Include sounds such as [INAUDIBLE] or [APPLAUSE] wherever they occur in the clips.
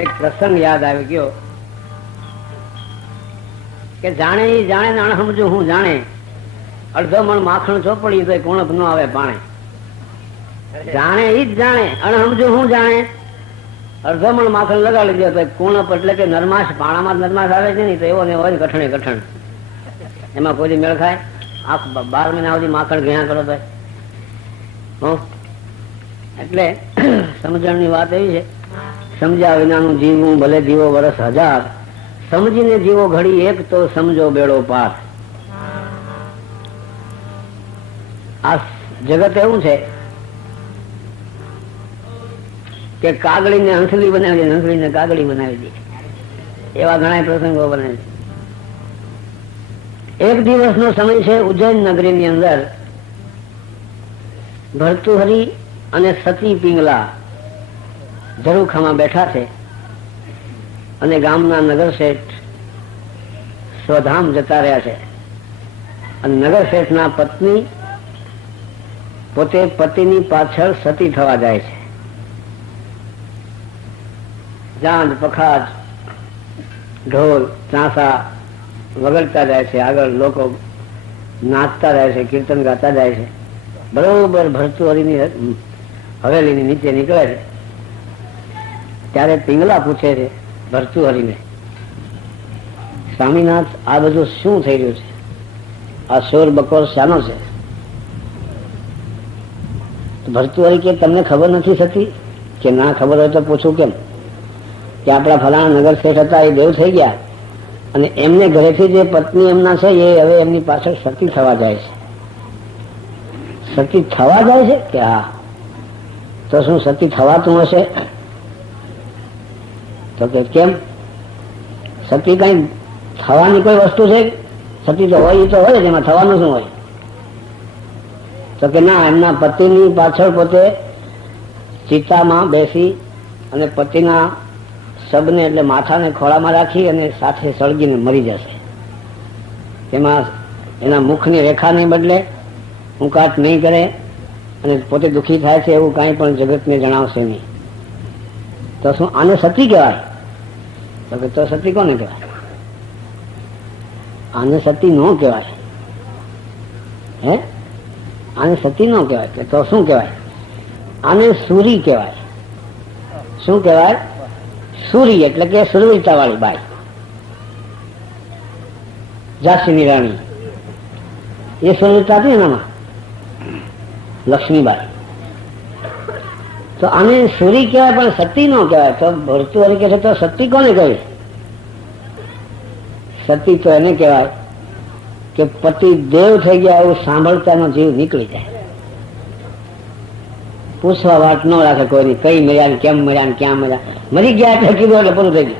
એક પ્રસંગ યાદ આવી ગયો કે જાણે જાણે ને અણસમજુ હું જાણે. અડધો મણ માખણ ચોપડી તો કોણપ ન આવે પાણે. જાણે ઈ જ જાણે અણસમજુ હું જાણે. અડધો મણ માખણ લગાડી દે તો કુણપ એટલે કે નરમાશ, પાણામાં નરમાશ આવે છે ને તો એવો ને એવો કઠણે કઠણ એમાં કોઈ મેળ ખાય? આખ બાર મહિના સુધી માખણ ગયા કરો તો? એટલે [CLEARS THROAT] સમજણની વાત એવી છે સમજ્યા વિનાનું જીવવું ભલે જીવો વરસ હજાર, સમજીને જીવો ઘડી એક તો સમજો બેડો પાર. આ જગત એવું છે કે કાગળીને હંસલી બનાવી દે હંસલીને કાગળી બનાવી દે. એવા ઘણા પ્રસંગો બને છે. એક દિવસનો સમય છે ઉજ્જૈન નગરીની અંદર, ભરતુહરી અને સતી પિંગલા. ઝરૂખામાં બેઠા છે અને ગામના નગર શેઠ સ્વધામ જતા રહ્યા છે. અને નગર શેઠના પત્ની પોતે પતિની પાછળ સતી થવા જાય છે. જાંજ પખાજ, ઢોલ, ચાંસા વગડતા જાય છે. આગળ લોકો નાચતા જાય છે, કીર્તન ગાતા જાય છે. બરોબર ભરતુહરીની હવેલીની નીચે નીકળે છે. ત્યારે પિંગલા પૂછે છે ભરતુહરીને સ્વામીનાથ, આ બધું શું થઈ રહ્યું છે? આ શોર બકોર શાનો છે? ભરતુહરી કે, તમને ખબર નથી થતી કે ના ખબર હોય તો પૂછું કેમ? કે આપણા ફલાણા નગર શેઠ હતા, એ દેવ થઈ ગયા અને એમને ઘરેથી જે પત્ની એમના છે, એ હવે એમની પાછળ સતી થવા જાય છે. સતી થવા જાય છે? કે હા. તો શું સતી થવાતું હશે? તો કે કેમ? સતી કઈ થવાની કોઈ વસ્તુ છે? સતી તો હોય, એ તો હોય જ, એમાં થવાનું શું હોય? તો કે ના, એમના પતિની પાછળ પોતે ચિતામાં બેસી અને પતિના શબને એટલે માથાને ખોળામાં રાખી અને સાથે સળગીને મરી જશે. તેમાં એના મુખની રેખાને બદલે ઉંકાટ નહીં કરે અને પોતે દુઃખી થાય છે એવું કાંઈ પણ જગતને જણાવશે નહીં. તો શું આને સતી કહેવાય? તો કે તો સતી કોને કહેવાય? આને સતી નો કહેવાય. હે? આને સતી નો કહેવાય કે તો શું કહેવાય? આને સુરી કહેવાય. શું કહેવાય? સુરી એટલે કે સુરવીરતા વાળી બાઈ. જાસીની રાણી. એ સુરવીરતા હતી એનામાં? લક્ષ્મીબાઈ. તો આને સુરી કહેવાય, પણ સતી નો કહેવાય. તો ભરતુહરી કહે છે, તો સતી કોને કહી? સતી તો એને કહેવાય કે પતિ દેવ થઈ ગયા એવું સાંભળતાનો જીવ નીકળી જાય. પૂછવા વાત ન રાખે કોઈની, કઈ મર્યા ને કેમ મર્યા ને ક્યાં મર્યા. મરી ગયા એટલે કીધું એટલે પૂરું થઈ ગયું.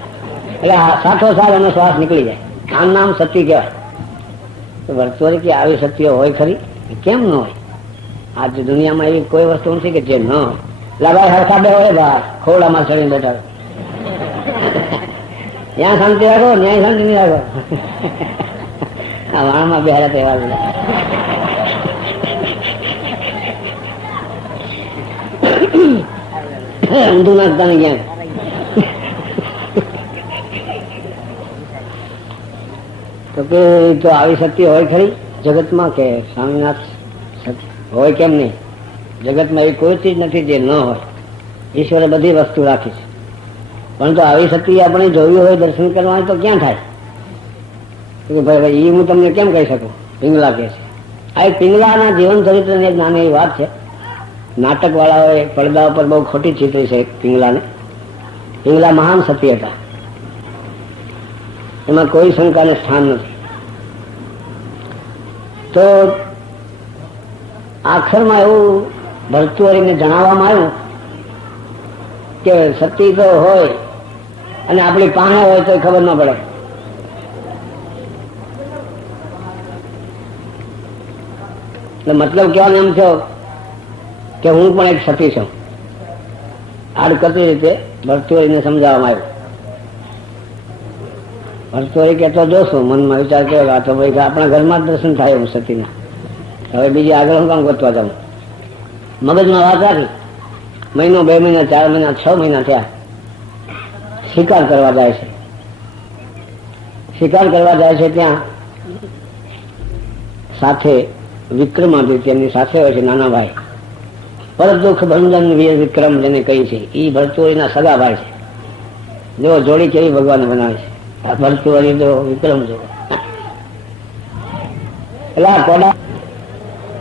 એટલે સાથો સાથ એનો શ્વાસ નીકળી જાય. આમ નામ સતી કહેવાય. તો કે આવી સતીઓ હોય ખરી? કેમ ન હોય? આજ દુનિયામાં એવી કોઈ વસ્તુ નથી કે જે ન હોય. લાભાઈ હરખા બે હોય બહાર ખોડામાં ચડીને બેઠા. ત્યાં શાંતિ રાખો, ન્યાય શાંતિ નહીં રાખો. વાણમાં બેહારા તહેવાર ઊંધું નાખતા નહીં ક્યાંક તો કે તો આવી શક્તિ હોય ખરી? જગતમાં કે સ્વામિનાથ હોય કેમ નહીં? જગતમાં એવી કોઈ ચીજ નથી જે ન હોય. ઈશ્વરે બધી વસ્તુ રાખી છે. પરંતુ આવી શક્તિ આપણે જોવી હોય દર્શન કરવા તો ક્યાં થાય? કે ભાઈ એ હું તમને કેમ કહી શકું? પિંગલા કહે છે. આ એક પિંગલાના જીવન ચરિત્રની નાની એવી વાત છે. નાટકવાળાઓએ પડદા ઉપર બહુ ખોટી ચીતરી છે પિંગલાને. પિંગલા મહાન સતી હતા. એમાં કોઈ શંકાને સ્થાન નથી. તો આખરમાં એવું ભરતુહરીને જણાવવામાં આવ્યું કે સતી તો હોય અને આપણી પાસે હોય તો ખબર ન પડે. મતલબ કહેવાનો એમ થયો કે હું પણ એક સતી છું. આડકતી રીતે ભરતુહરીને સમજાવવામાં આવ્યું. ભરતુહરી કહેતો જોશું, મનમાં વિચાર કર્યો આ તો ભાઈ આપણા ઘરમાં જ દર્શન થાય એવું સતીના. હવે બીજી આગળ હું કામ ગોતવા જાઉં. મગજમાં વાત રાખી. મહિનો, બે મહિના, ચાર મહિના, છ મહિના થયા. શિકાર કરવા જાય છે. શિકાર કરવા જાય છે ત્યાં સાથે વિક્રમાદિત્યની સાથે હોય છે નાના ભાઈ પરદુખ ભંજન વીર વિક્રમ જેને કહી છે એ ભરતુરીના સગા ભાઈ છે. જેઓ જોડી કેવી ભગવાન બનાવે છે. આ ભરતુરી જો વિક્રમ જો એટલે આ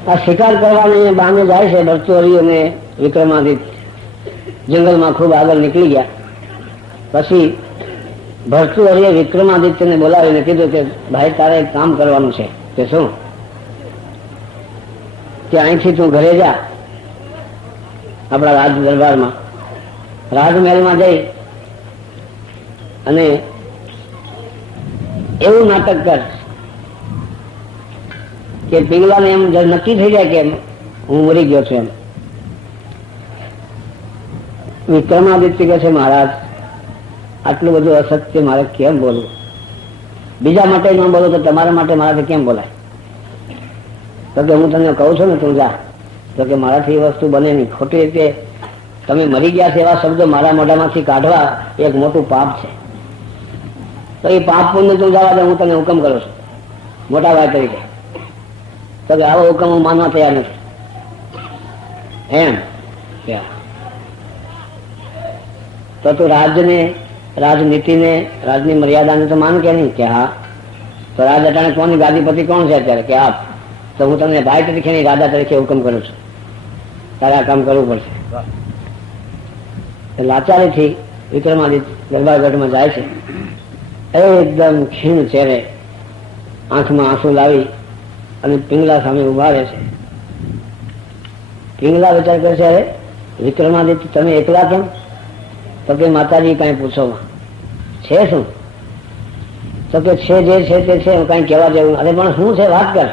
આ શિકાર કરવાની બાને જાય છે ભરતુરી અને વિક્રમાદિત્ય. જંગલમાં ખૂબ આગળ નીકળી ગયા. પછી ભરતુહરિએ વિક્રમાદિત્યને બોલાવીને કીધું કે, ભાઈ, તારે એક કામ કરવાનું છે. કે શું? કે અહીંથી તું ઘરે જા, આપણા રાજ દરબારમાં રાજમહેલમાં જઈ અને એવું નાટક કર. કે પીગલાને એમ નક્કી થઈ જાય કે હું મરી ગયો છું એમ. વિક્રમાદિત્ય કહે છે, મહારાજ, આટલું બધું અસત્ય મારે કેમ બોલવું? બીજા માટે ન બોલો તો તમારા માટે મારાથી કેમ બોલાય? તો કે હું તમને કહું છું ને તું જા. તો કે મારાથી એ વસ્તુ બને નહીં. ખોટી રીતે તમે મરી ગયા છે એવા શબ્દો મારા મોઢામાંથી કાઢવા એક મોટું પાપ છે. તો એ પાપ પુણ્ય તું જવા દે, હું તને હુકમ કરું છું. મોટા ભાઈ તરીકે. તો કે આવો હુકમ હું માનવા તૈયાર નથી. એમ? તો તું રાજને રાજનીતિને રાજની મર્યાદાને તો માન કે નહીં? કે હા. તો રાજ અટાણે કોની ગાદીપતિ કોણ છે અત્યારે? કે આપ? તો હું તમને ભાઈ તરીકે નહીં રાજા તરીકે હુકમ કરું છું. તારે આ કામ કરવું પડશે. લાચારીથી વિક્રમાદિત્ય દરબારગઢમાં જાય છે. એકદમ ખીણ ચહેરે આંખમાં આંસુ લાવી અને પિંગલા સામે ઊભા રહે છે. પિંગલા વિચાર કરે છે વિક્રમાદિત્ય, તમે એકલા કેમ? તો કે માતાજી કઈ પૂછો છે શું? તો કે છે જે છે તે છે કઈ કહેવા જેવું અરે, પણ શું છે? વાત કર.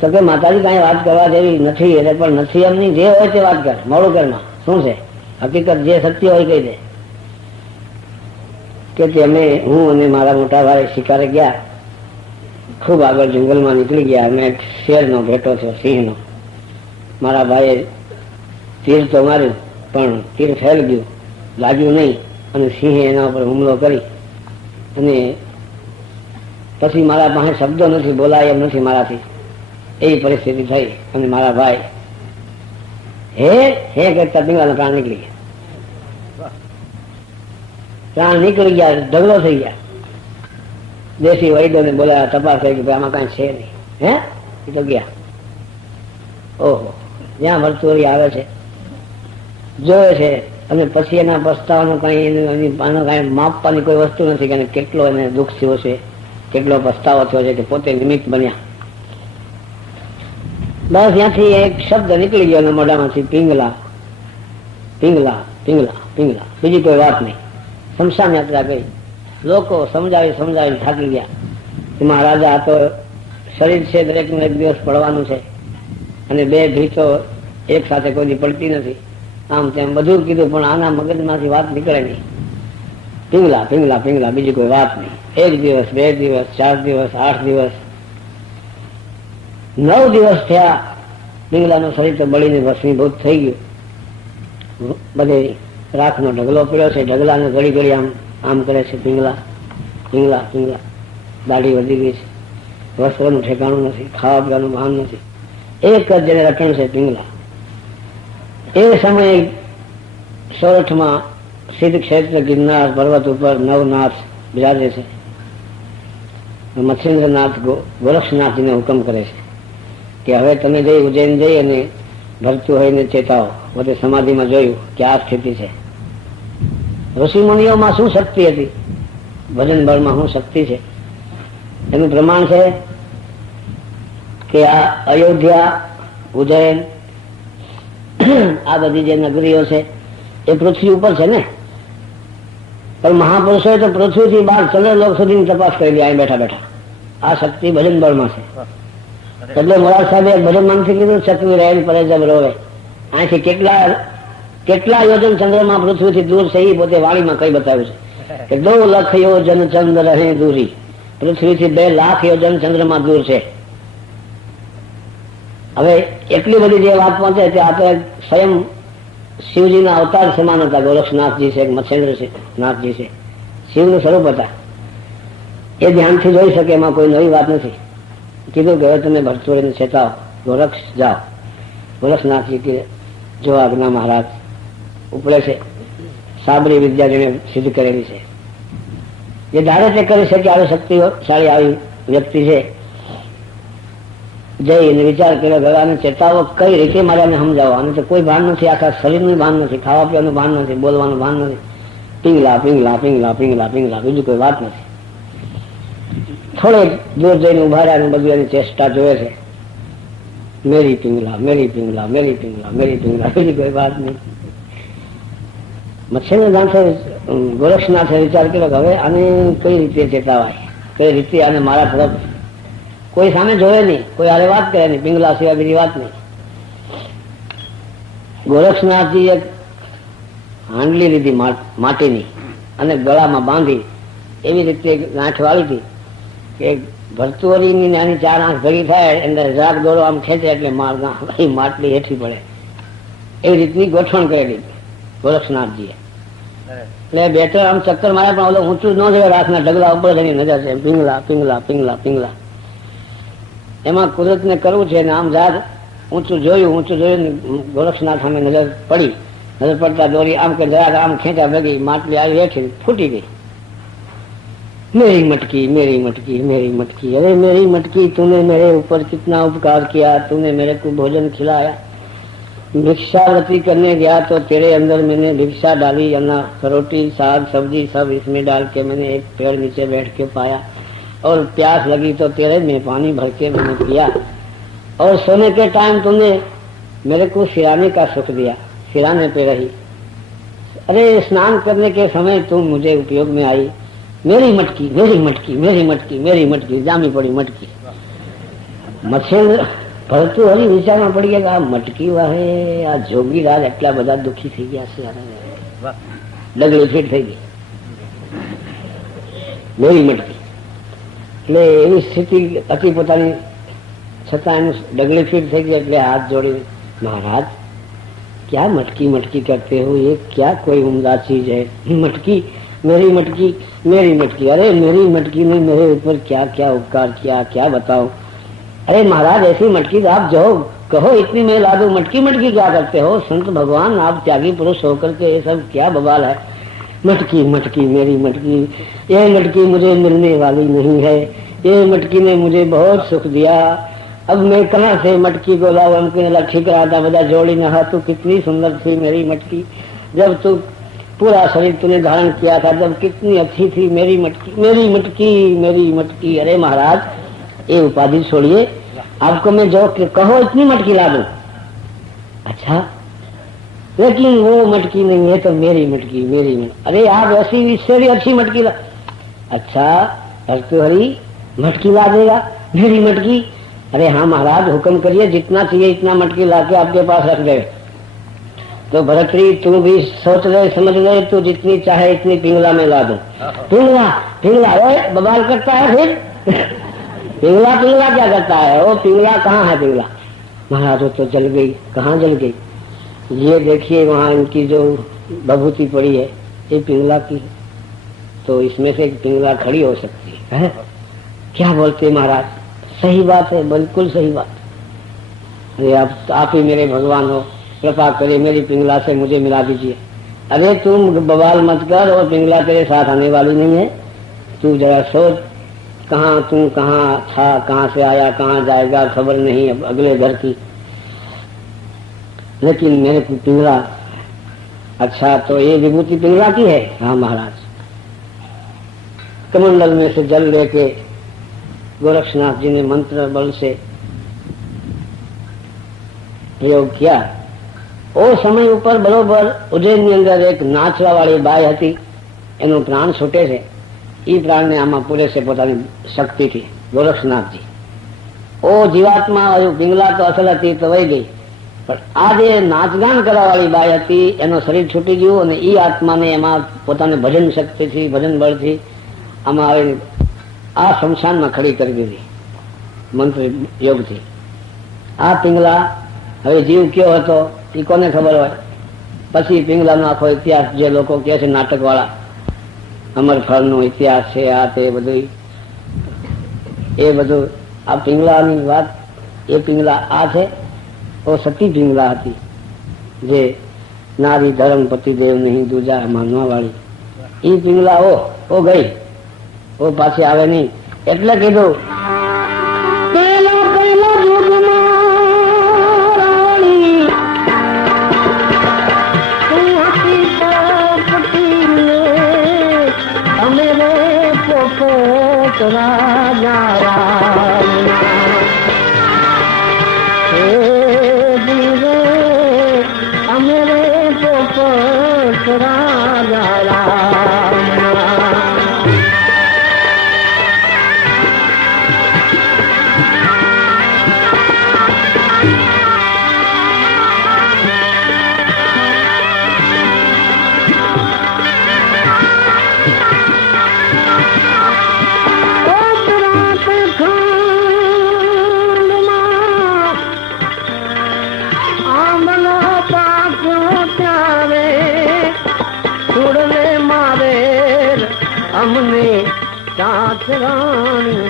તો કે માતાજી કઈ વાત કરવા જેવી નથી, એટલે પણ નથી એમ જે હોય તે વાત કર. મોડું કરમાં શું છે? હકીકત જે સત્ય હોય કહી દે. કે તેમે હું અને મારા મોટા ભાઈ શિકારે ગયા. ખૂબ આગળ જંગલમાં નીકળી ગયા. અને શેરનો ભેટો થયો સિંહનો. મારા ભાઈએ તીર તો માર્યું, પણ તીર ફેલ ગયું. લાગ્યું નહીં. અને સિંહે એના ઉપર હુમલો કરી. અને પછી મારા પાસે શબ્દો નથી, બોલાય એમ નથી મારાથી. એવી પરિસ્થિતિ થઈ અને મારા ભાઈ હે હે કરતા પીંગળાના પ્રાણ નીકળી ગયા. પ્રાણ નીકળી ગયા, ઢગલો થઈ ગયા. દેશી વૈદ્યોને બોલાયા તપાસ થઈ કે આમાં કાંઈ છે નહીં. હે? એ તો ગયા. ઓહો. જ્યાં વર્તુળી આવે છે. જોવે છે. અને પછી એના પસ્તાવાનો કઈ આનો કઈ માપવાની કોઈ વસ્તુ નથી કે કેટલો એને દુઃખ થયો છે, કેટલો પસ્તાવો થયો છે કે પોતે નિમિત્ત બન્યા. બસ ત્યાંથી એક શબ્દ નીકળી ગયો એના મોઢામાંથી, પિંગલા. પિંગલા પિંગલા પિંગલા. બીજી કોઈ વાત નહીં. શમશાન યાત્રા ગઈ. લોકો સમજાવી સમજાવી થાકી ગયા. એમાં રાજા આ તો શરીર છે દરેકનું એક દિવસ પડવાનું છે. અને બે ભીતો એક સાથે કોઈ પડતી નથી. આમ તેમ બધું કીધું, પણ આના મગજમાંથી વાત નીકળે નહીં. પીંગલા પીંગલા પીંગલા, બીજી કોઈ વાત નહીં. એક દિવસ, બે દિવસ, ચાર દિવસ, આઠ દિવસ. નવ દિવસ થયા, પીંગલાનું શરીર તો બળીને ભસ્મીભૂત થઈ ગયું. બધે રાખનો ઢગલો પડ્યો છે, ઢગલાને ઘડી ઘડી આમ આમ કરે છે, પીંગલા પીંગલા પીંગલા. દાઢી વધી ગઈ છે. વસ્ત્રનું ઠેકાણું નથી, ખાવા પીવાનું ભાન નથી. એક જ જેને રટણ છે પીંગલા. એ સમયે સોરઠમાં સિદ્ધ ક્ષેત્ર ગિરનાર પર્વત ઉપર નવનાથ બિરાજે છે. મત્સ્યેન્દ્રનાથ ગોરક્ષનાથજીને હુકમ કરે છે કે હવે તમે જઈ ઉજ્જૈન જઈ અને ભરતું હોઈને ચેતાવો બધે સમાધિમાં જોયું કે આ સ્થિતિ છે. ઋષિ મુનિઓમાં શું શક્તિ હતી? ભજન બળમાં શું શક્તિ છે? એનું પ્રમાણ છે કે આ અયોધ્યા ઉજ્જૈન આ બધી જે નગરીઓ છે એ પૃથ્વી ઉપર છે ને? પણ મહાપુરુષોએ તો પૃથ્વીથી બહાર ચંદ્રલોક સુધીની તપાસ કરેલી અહીં બેઠા બેઠા. આ શક્તિ ભજન બળમાં છે. એટલે મોરાર સાહેબે ભજન મનથી કીધું શક્તિ રહેલ પરે જબ રોવે. અહીંથી કેટલા કેટલા યોજન ચંદ્રમાં પૃથ્વીથી દૂર છે એ પોતે વાણીમાં કઈ બતાવ્યું છે કે દો લખ યોજન ચંદ્ર હે દૂરી. પૃથ્વીથી બે લાખ યોજન ચંદ્રમાં દૂર છે. હવે એટલી બધી જે વાત પહોંચે તે આપણે સ્વયં શિવજીના અવતાર સમાન હતા. ગોરક્ષનાથજી છે મચ્છેન્દ્ર નાથજી છે. શિવનું સ્વરૂપ હતા. એ ધ્યાનથી જોઈ શકે, એમાં કોઈ નવી વાત નથી. કીધું કે હવે તમે ભરતુરીને ચેતાવો. ગોરક્ષ જાઓ. ગોરક્ષનાથજી કે, જો આજ્ઞા મહારાજ ઉપડે છે. સાબરી વિદ્યા જેને સિદ્ધ કરેલી છે. જે ધારે તે કરી શકે આવી શક્તિશાળી આવી વ્યક્તિ છે. જઈને વિચાર કર્યો, ભગવાને ચેતાવો કઈ રીતે મારે આને સમજાવો? અને તો કોઈ ભાન નથી, આખા શરીરનું ભાન નથી, ખાવા પીવાનું ભાન નથી, બોલવાનું ભાન નથી. પિંગલા પિંગલા પિંગલા પિંગલા પિંગલા બીજું કોઈ વાત નથી. થોડે દૂર જઈને ઊભા રહ્યા અને બધું એની ચેષ્ટા જોવે છે. મેરી પિંગલા મેરી પિંગલા મેરી પિંગલા મેરી પિંગલા બીજી કોઈ વાત નહીં મત્સ્યને નાથે ગોરક્ષનાથે વિચાર કર્યો હવે આને કઈ રીતે ચેતાવાય? કઈ રીતે આને મારા તરફ કોઈ સામે જોવે નહીં, કોઈ આરે વાત કરે નહીં, પિંગલા સિવાય બીજી વાત નહીં. ગોરક્ષનાથજી એક હાંડલી લીધી માટીની અને ગળામાં બાંધી એવી રીતે ગાંઠ વાળી હતી કે ભરતુવરીની નાની ચાર આંખ ભેગી થાય અંદર રાત ગોળો આમ ખેંચે એટલે માટલી હેઠી પડે. એવી રીતની ગોઠવણ કરેલી. ગોરક્ષનાથજીએ એટલે બે ત્રણ આમ ચક્કર મારે પણ ઓલો ઊંચું ન જોયે રાતના ઢગલા ઉપર જ એની નજર છે પિંગલા પિંગલા પિંગલા પિંગલા એમાં કુદરતને કરવું છે ને આમ જાત ઊંચું જોયું ઊંચું જોયું ને ગોરક્ષનાથ સામે નજર પડી નજર પડતા દોરી આમ કે જરાક આમ ખેંચા ભેગી માટલી આવી હેઠી ફૂટી ગઈ मेरी मटकी मेरी मटकी मेरी मटकी अरे मेरी मटकी तूने मेरे ऊपर कितना उपकार किया तूने मेरे को भोजन खिलाया भिक्षावृत्ति करने गया तो तेरे अंदर मैंने भिक्षा डाली, अन्ना रोटी, साग, सब्ज़ी सब इसमें डाल के मैंने एक पेड़ नीचे बैठ के पाया और प्यास लगी तो तेरे में पानी भर के मैंने पिया। और सोने के टाइम तुमने मेरे को सिराने का सुख दिया सिराने पे रही। अरे, स्नान करने के समय तुम मुझे उपयोग में आई। मेरी मटकी मेरी मटकी मेरी मटकी मेरी मटकी, जामी पड़ी मटकी। मच्छर ભરતું હરી વિચારમાં પડી ગયા કે આ મટકી વાહે આ જોગી રાજ એટલા બધા દુઃખી થઈ ગયા છે અરે ડગલી ફીટ થઈ ગઈ મેરી મટકી એટલે એવી સ્થિતિ હતી પોતાની છતાં એનું ડગલી ફીટ થઈ ગઈ એટલે હાથ જોડી મહારાજ क्या मटकी मटकी करते हो ये क्या कोई उम्दा चीज है मटकी मेरी मटकी मेरी मटकी अरे मेरी मटकी ने मेरे ऊपर क्या क्या उपकार किया क्या बताओ अरे महाराज, ऐसी मटकी आप जो कहो इतनी मैं ला मटकी मटकी क्या करते हो? संत भगवान, आप त्यागी पुरुष होकर के ये सब क्या बवाल है? मटकी मटकी, मेरी मटकी, ये मटकी मुझे मिलने वाली नहीं है, ये मटकी ने मुझे बहुत सुख दिया। अब मैं कहा से मटकी को लाओ हमको ठीक रहा था, बजा जोड़ी नहा तू कितनी सुंदर थी मेरी मटकी। जब तू पूरा शरीर तूने धारण किया था, जब कितनी अच्छी थी मेरी मटकी मेरी मटकी मेरी मटकी। अरे महाराज ये उपाधि छोड़िए। आपको मैं जो कहो इतनी मटकी ला दू। अच्छा लेकिन वो मटकी नहीं है तो मेरी मटकी मेरी मटकी। अरे आप ऐसी इससे भी अच्छी मटकी ला। अच्छा हरी मटकी ला देगा मेरी मटकी। अरे हाँ महाराज हुक्म करिए जितना चाहिए इतना मटकी ला के आपके पास रख दे। तो भरतरी तू भी सोच रहे समझ रहे तू जितनी चाहे इतनी पिंगला में ला दो। पिंगला पिंगला ओए बवाल करता है फिर। पिंगला पिंगला क्या करता है? वो पिंगला कहाँ है पिंगला? महाराज तो जल गई। कहाँ जल गई? ये देखिए वहाँ इनकी जो बभूति पड़ी है ये पिंगला की। तो इसमें से एक पिंगला खड़ी हो सकती है, है? क्या बोलते महाराज? सही बात है बिल्कुल सही बात। अरे आप आप ही मेरे भगवान हो। कृपा करिए मेरी पिंगला से मुझे मिला दीजिए। अरे तुम बवाल मत कर और पिंगला तेरे साथ आने वाली नहीं है। तू जरा सोच। कहाँ तू कहाँ था कहाँ से आया कहाँ जाएगा खबर नहीं अब अगले घर की लेकिन मेरे को पिंगला अच्छा तो ये विभूति पिंगला की है हाँ महाराज कमंडल में से जल लेके गोरक्षनाथ जी ने मंत्र बल से પ્રયોગ કિયા ઓ સમય ઉપર બરોબર ઉજ્જૈનની અંદર એક નાચવા વાળી બાઈ હતી એનું પ્રાણ છૂટે છે એ પ્રાણને આમાં પૂરે છે પોતાની શક્તિથી, ગોરક્ષનાથજી. ઓ જીવાત્મા હજુ પિંગલા તો અસલ હતી, તો વહી ગઈ. પણ આ જે નાચગાન કરવાવાળી બાઈ હતી, એનું શરીર છૂટી ગયું અને એ આત્માને એમાં પોતાની ભજન શક્તિથી, ભજન બળથી આમાં આવી આ શમશાનમાં ખડી કરી દીધી, મંત્ર યોગથી. આ પિંગલા હવે જીવ કયો હતો એ કોને ખબર હોય? પછી પિંગલાનો આખો ઇતિહાસ જે લોકો કહે છે, નાટકવાળા. અમરફળ નો ઇતિહાસ છે, આ તે બધું એ બધું, આ પિંગલાની વાત, એ પિંગલા આ છે? ઓ સતી પિંગલા હતી, જે નારી ધર્મ પતિદેવ નહીં દૂજા માનવા વાળી. એ પિંગલા ઓ ઓ ગઈ. ઓ પાછી આવે નહીં. એટલે કીધું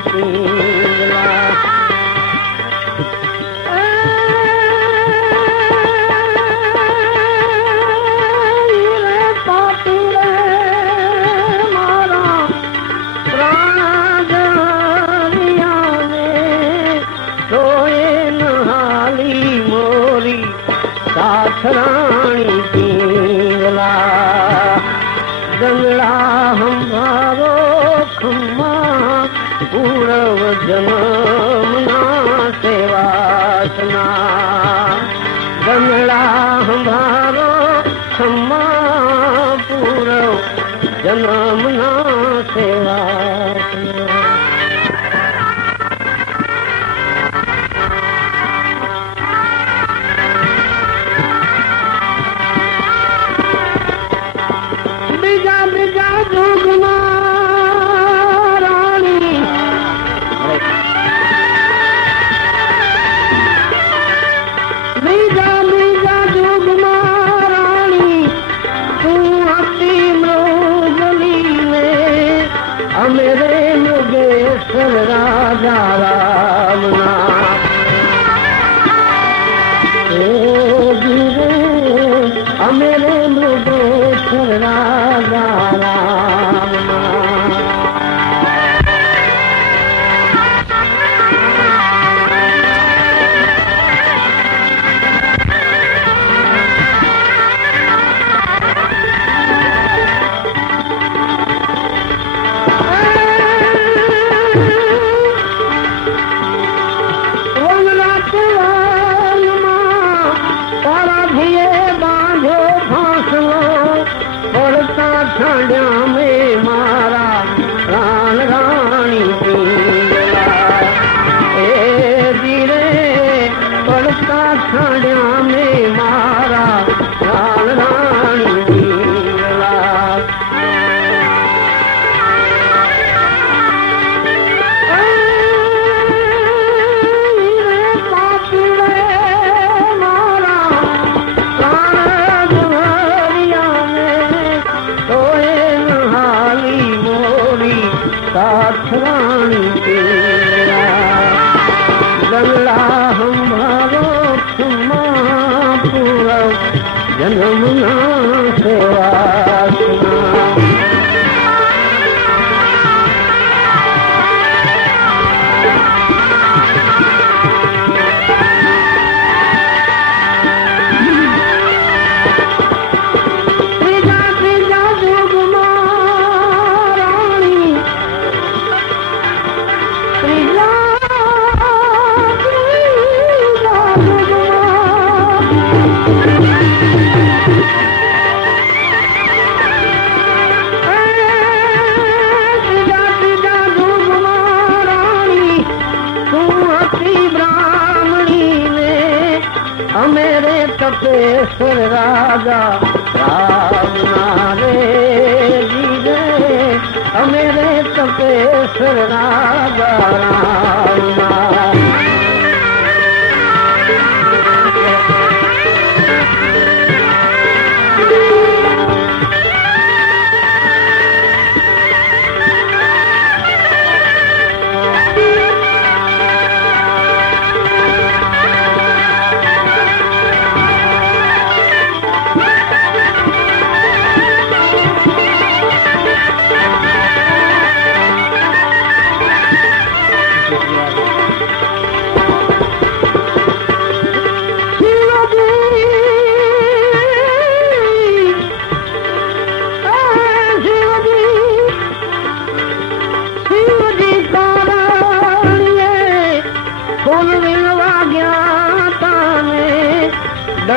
காணித்தீங்களா হলো সেরা।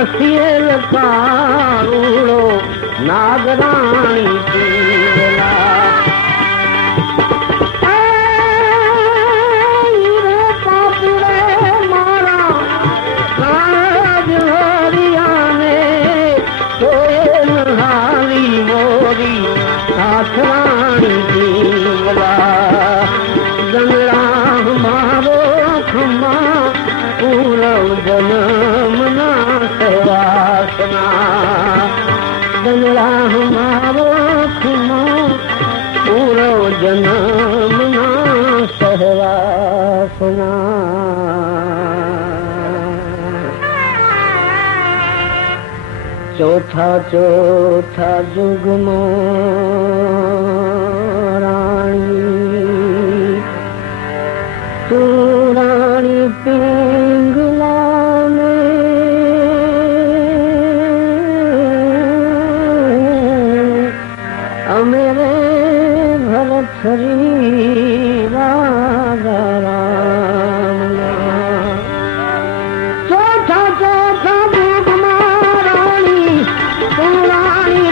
રસિયેલ કાળુડો નાગરાણી પીવલા જન્મના સહવાસના ચોથા ચોથા જુગમાં રાણી તું ભરતરી રાજા રામના ચોથા ચોથા ભૂગમાં રાણી તું રાણી